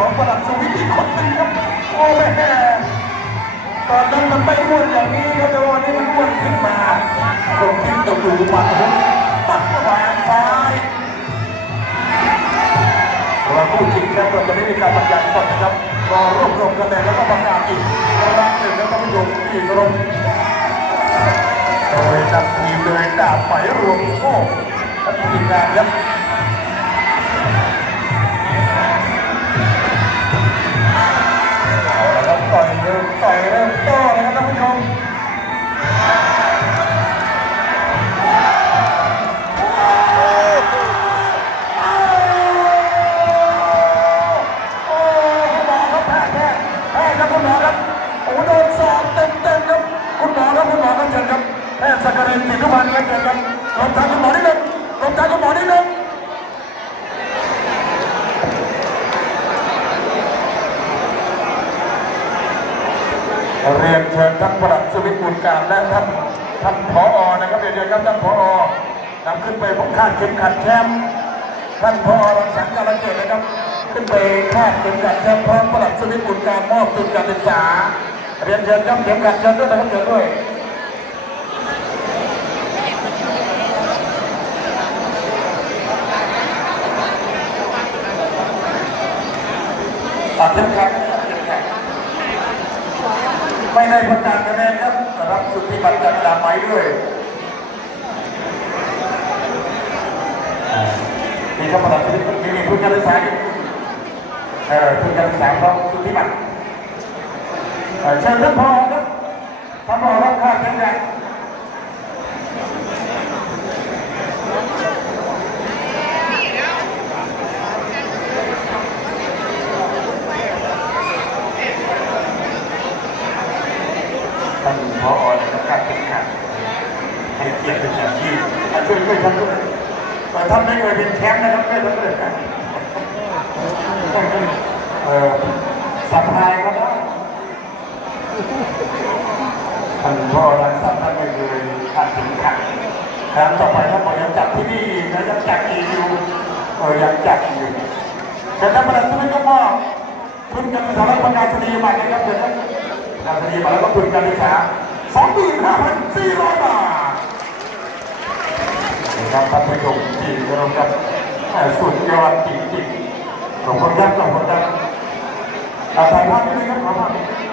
ของประหลัดสวิตอีกคนหนึงครับ โอ้แม่ตอนนั้นมันไม่อ้วนอย่างนี้ครับแต่วันนี้มันอ้วนขึ้นมาตรงที่ตะดูปัดหุบปัดวางซ้ายเราพูดจริงครับเราจะไม่มีการบรรยายสดนะครับรอรวบรวมคะแนนแล้วก็ประกาศอีกครั้งหนึ่งแล้วก็ผู้ชมที่เคารพโดยนำทีมโดยดาบไหมรวมโชคและทีมงานครับ ริ่มต่อยเริ่มโต้นะครับท่านผู้ชมคุณหมอครับคุณหมอครับเชิญครับแพทย์สักการินจิตทุพันธ์ครับเชิญครับลงทางคุณหมอนิดนึงลงทางคุณหมอนิดนึง เรียนเชิญท่านประหลัดสวิตบุญการและท่านท่านผอนะครับเรียนเชิญครับท่านผอนำขึ้นไปพกคาดเข็มขัดแชมป์ท่านผอรังสรรค์การเกตนะครับ ขึ้นไปคาดเข็มขัดแชมป์พร้อมประหลัดสวิตบุญการมอบทุนการศึกษา เรียนเชิญครับเข็มขัดเชิญด้วยนะครับเชิญด้วยอะเข็มขัดเข็มขัด ไม่ได้ประกาศคะแนนครับรับสุทธิบัตรจากดาบไม้ด้วยมีครับประกาศทธิบัตรมีมีทุนการศึกษาเอ่อผู้การศึกษาพร้อมสุทธิบัตรเอ่อเชิญท่านพอครับท่านพอรับค่าแข่งขันท่านพอนะครับค่าแข่งขันให้เกียรติเป็นอย่างยิ่งอะช่วยช่วยท่านด้วยแต่ท่านไม่เคยเป็นแชมป์นะครับไม่สำเร็จนะเออสัมภายก็ได้ท่านพ่อรักษาท่านไม่เคยขาดถึงขัดครั้งต่อไปท่านบอกยังจัดที่นี่อีกนะยังจัดอีกอยู่เออยังจัดอยู่แต่ท่านประธานทุนก็มอบทุนการศึกษาและประกาศนียบัตรนะครับเดี๋ยวท่าน นาทีมาแล้วก็ทุนการศึกษาสองหมื่นห้าพันสี่ร้อยบาทนะครับท่านผู้ชมที่เคารงครับแหม่สุดยอดจริงๆขอบคุณครับขอบคุณครับอาถ่ายภาพนิดนึงครับขอภาพนิดนึง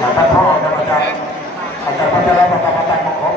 ท่านพ่อจะมาจากอาจารย์พัชรพัฒน์พัฒน์ขอ